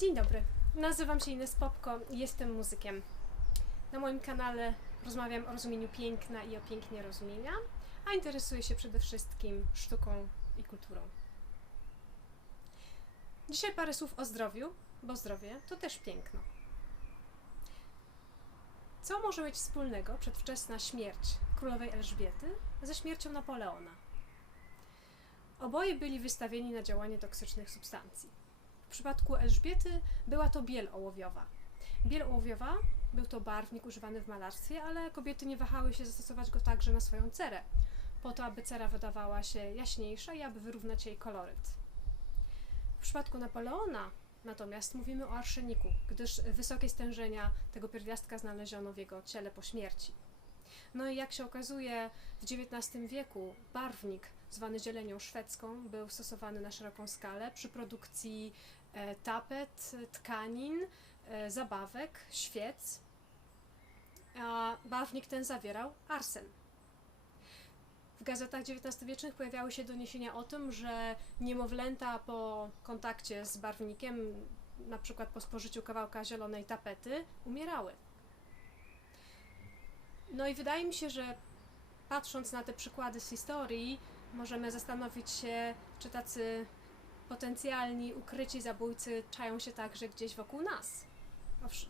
Dzień dobry, nazywam się Ines Popko i jestem muzykiem. Na moim kanale rozmawiam o rozumieniu piękna i o pięknie rozumienia, a interesuję się przede wszystkim sztuką i kulturą. Dzisiaj parę słów o zdrowiu, bo zdrowie to też piękno. Co może mieć wspólnego przedwczesna śmierć królowej Elżbiety ze śmiercią Napoleona? Oboje byli wystawieni na działanie toksycznych substancji. W przypadku Elżbiety była to biel ołowiowa. Biel ołowiowa był to barwnik używany w malarstwie, ale kobiety nie wahały się zastosować go także na swoją cerę, po to, aby cera wydawała się jaśniejsza i aby wyrównać jej koloryt. W przypadku Napoleona natomiast mówimy o arszeniku, gdyż wysokie stężenia tego pierwiastka znaleziono w jego ciele po śmierci. No i jak się okazuje, w XIX wieku barwnik zwany zielenią szwedzką był stosowany na szeroką skalę przy produkcji tapet, tkanin, e, zabawek, świec. A barwnik ten zawierał arsen. W gazetach XIX-wiecznych pojawiały się doniesienia o tym, że niemowlęta po kontakcie z barwnikiem, na przykład po spożyciu kawałka zielonej tapety, umierały. No i wydaje mi się, że patrząc na te przykłady z historii, możemy zastanowić się, czy tacy potencjalni ukryci zabójcy czają się także gdzieś wokół nas.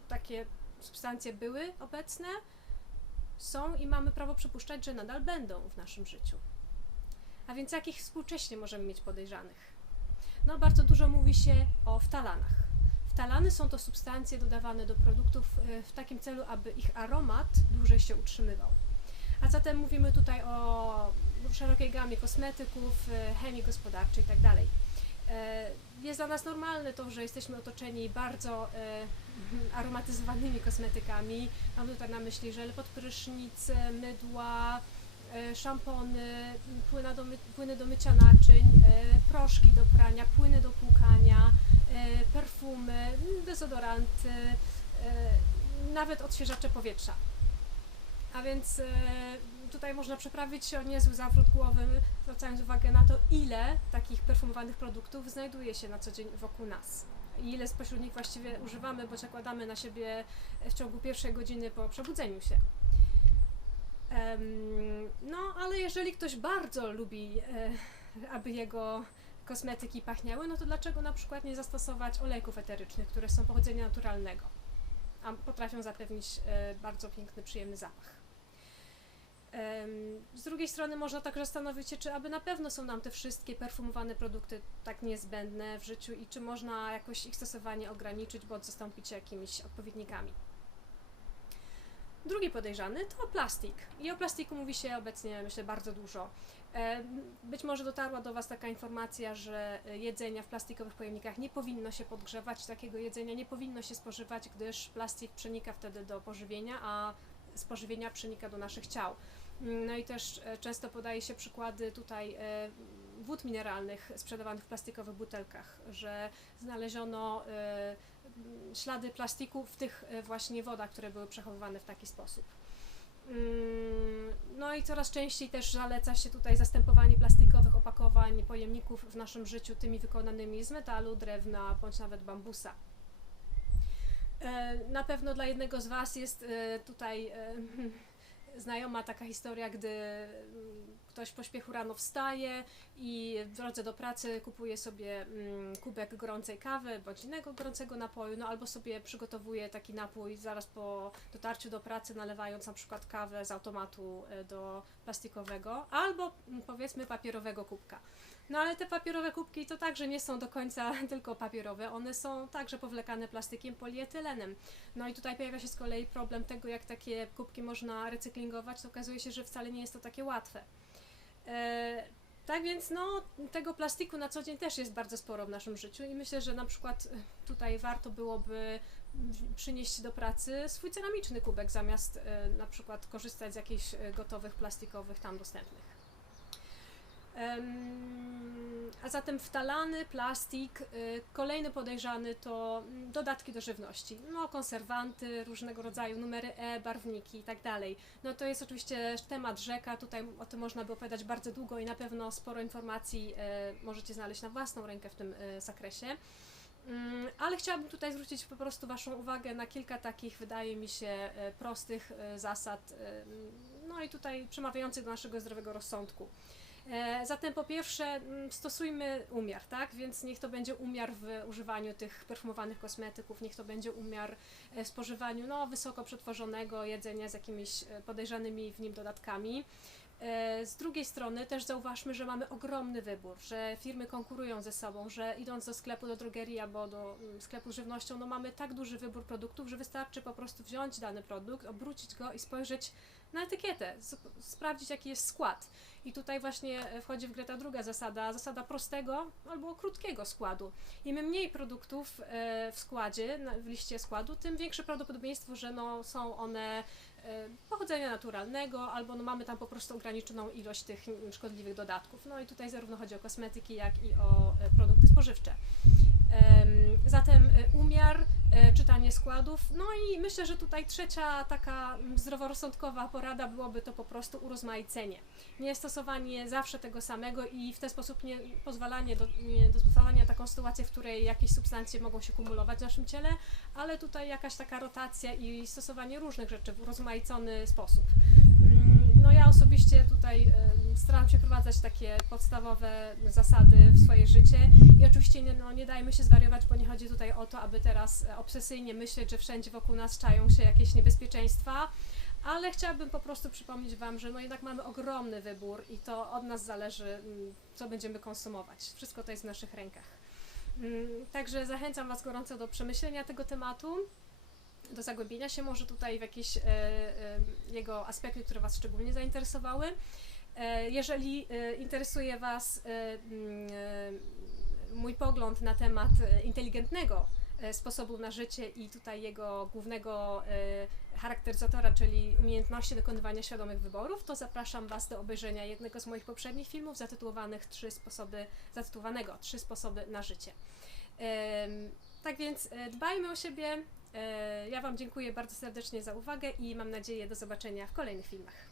Takie substancje były obecne, są i mamy prawo przypuszczać, że nadal będą w naszym życiu. A więc jakich współcześnie możemy mieć podejrzanych? No, bardzo dużo mówi się o wtalanach. Wtalany są to substancje dodawane do produktów e, w takim celu, aby ich aromat dłużej się utrzymywał. A zatem mówimy tutaj o szerokiej gamie kosmetyków, e, chemii gospodarczej itd. E, jest dla nas normalne to, że jesteśmy otoczeni bardzo e, aromatyzowanymi kosmetykami. Mam tutaj na myśli żel pod prysznic, mydła, szampony, płyny do, my, płyny do mycia naczyń, proszki do prania, płyny do płukania, perfumy, dezodoranty, nawet odświeżacze powietrza. A więc tutaj można przeprawić o niezły zawrót głowy, zwracając uwagę na to, ile takich perfumowanych produktów znajduje się na co dzień wokół nas. I ile spośród nich właściwie używamy, bądź nakładamy na siebie w ciągu pierwszej godziny po przebudzeniu się. no, ale jeżeli ktoś bardzo lubi, e, aby jego kosmetyki pachniały, no to dlaczego na przykład nie zastosować olejków eterycznych, które są pochodzenia naturalnego, a potrafią zapewnić e, bardzo piękny, przyjemny zapach. Z drugiej strony można także zastanowić się, czy aby na pewno są nam te wszystkie perfumowane produkty tak niezbędne w życiu i czy można jakoś ich stosowanie ograniczyć bądź zastąpić jakimiś odpowiednikami. Drugi podejrzany to plastik. I o plastiku mówi się obecnie, myślę, bardzo dużo. Być może dotarła do Was taka informacja, że jedzenia w plastikowych pojemnikach nie powinno się podgrzewać, takiego jedzenia nie powinno się spożywać, gdyż plastik przenika wtedy do pożywienia, a z pożywienia przenika do naszych ciał. No i też e, często podaje się przykłady tutaj e, wód mineralnych sprzedawanych w plastikowych butelkach, że znaleziono e, ślady plastiku w tych właśnie wodach, które były przechowywane w taki sposób. Mm, no i coraz częściej też zaleca się tutaj zastępowanie plastikowych opakowań, pojemników w naszym życiu tymi wykonanymi z metalu, drewna bądź nawet bambusa. Na pewno dla jednego z Was jest tutaj znajoma taka historia, gdy ktoś w pośpiechu rano wstaje i w drodze do pracy kupuje sobie mm, kubek gorącej kawy bądź innego gorącego napoju, no albo sobie przygotowuje taki napój zaraz po dotarciu do pracy, nalewając na przykład kawę z automatu e, do plastikowego albo mm, powiedzmy papierowego kubka. No ale te papierowe kubki to także nie są do końca tylko papierowe, one są także powlekane plastykiem polietylenem. No i tutaj pojawia się z kolei problem tego, jak takie kubki można recyklingować, to okazuje się, że wcale nie jest to takie łatwe. E, tak więc no, tego plastiku na co dzień też jest bardzo sporo w naszym życiu i myślę, że na przykład e, tutaj warto byłoby przynieść do pracy swój ceramiczny kubek zamiast e, na przykład korzystać z jakichś gotowych plastikowych tam dostępnych. A zatem wtalany plastik, y, kolejny podejrzany to mm, dodatki do żywności, no konserwanty, różnego rodzaju numery E, barwniki i tak dalej. No to jest oczywiście temat rzeka, tutaj o tym można by opowiadać bardzo długo i na pewno sporo informacji e, możecie znaleźć na własną rękę w tym e, zakresie. Mm, Ale chciałabym tutaj zwrócić po prostu Waszą uwagę na kilka takich, wydaje mi się, e, prostych zasad, no i tutaj przemawiających do naszego zdrowego rozsądku. E, Zatem po pierwsze mm, stosujmy umiar, tak? Więc niech to będzie umiar w używaniu tych perfumowanych kosmetyków, niech to będzie umiar e, w spożywaniu no, wysoko przetworzonego jedzenia z jakimiś e, podejrzanymi w nim dodatkami. Z drugiej strony też zauważmy, że mamy ogromny wybór, że firmy konkurują ze sobą, że idąc do sklepu, do drogerii albo do mm, sklepu z żywnością, no mamy tak duży wybór produktów, że wystarczy po prostu wziąć dany produkt, obrócić go i spojrzeć na etykietę, sp- sprawdzić jaki jest skład. I tutaj właśnie e, wchodzi w grę ta druga zasada, zasada prostego albo krótkiego składu. Im mniej produktów e, w składzie, w liście składu, tym większe prawdopodobieństwo, że no, są one e, pochodzenia naturalnego, albo no, mamy tam po prostu ograniczoną ilość tych szkodliwych dodatków. No i tutaj zarówno chodzi o kosmetyki, jak i o produkty spożywcze. Em, Zatem e, umiar, e, czytanie składów. No i myślę, że tutaj trzecia taka zdroworozsądkowa porada byłoby to po prostu urozmaicenie. Nie stosowanie zawsze tego samego i w ten sposób nie pozwalanie do, nie dozwalanie na taką sytuację, w której jakieś substancje mogą się kumulować w naszym ciele, ale tutaj jakaś taka rotacja i stosowanie różnych rzeczy w urozmaicony sposób. No ja osobiście tutaj staram się wprowadzać takie podstawowe zasady w swoje życie i oczywiście nie, no, nie dajmy się zwariować, bo nie chodzi tutaj o to, aby teraz e, obsesyjnie myśleć, że wszędzie wokół nas czają się jakieś niebezpieczeństwa, ale chciałabym po prostu przypomnieć Wam, że no jednak mamy ogromny wybór i to od nas zależy, co będziemy konsumować. Wszystko to jest w naszych rękach. Mm, Także zachęcam Was gorąco do przemyślenia tego tematu, do zagłębienia się może tutaj w jakieś e, e, jego aspekty, które Was szczególnie zainteresowały. E, jeżeli interesuje Was mm, mój pogląd na temat inteligentnego sposobu na życie i tutaj jego głównego charakteryzatora, czyli umiejętności dokonywania świadomych wyborów, to zapraszam Was do obejrzenia jednego z moich poprzednich filmów zatytułowanych Trzy sposoby, zatytułowanego Trzy sposoby na życie. Tak więc dbajmy o siebie. E, Ja Wam dziękuję bardzo serdecznie za uwagę i mam nadzieję do zobaczenia w kolejnych filmach.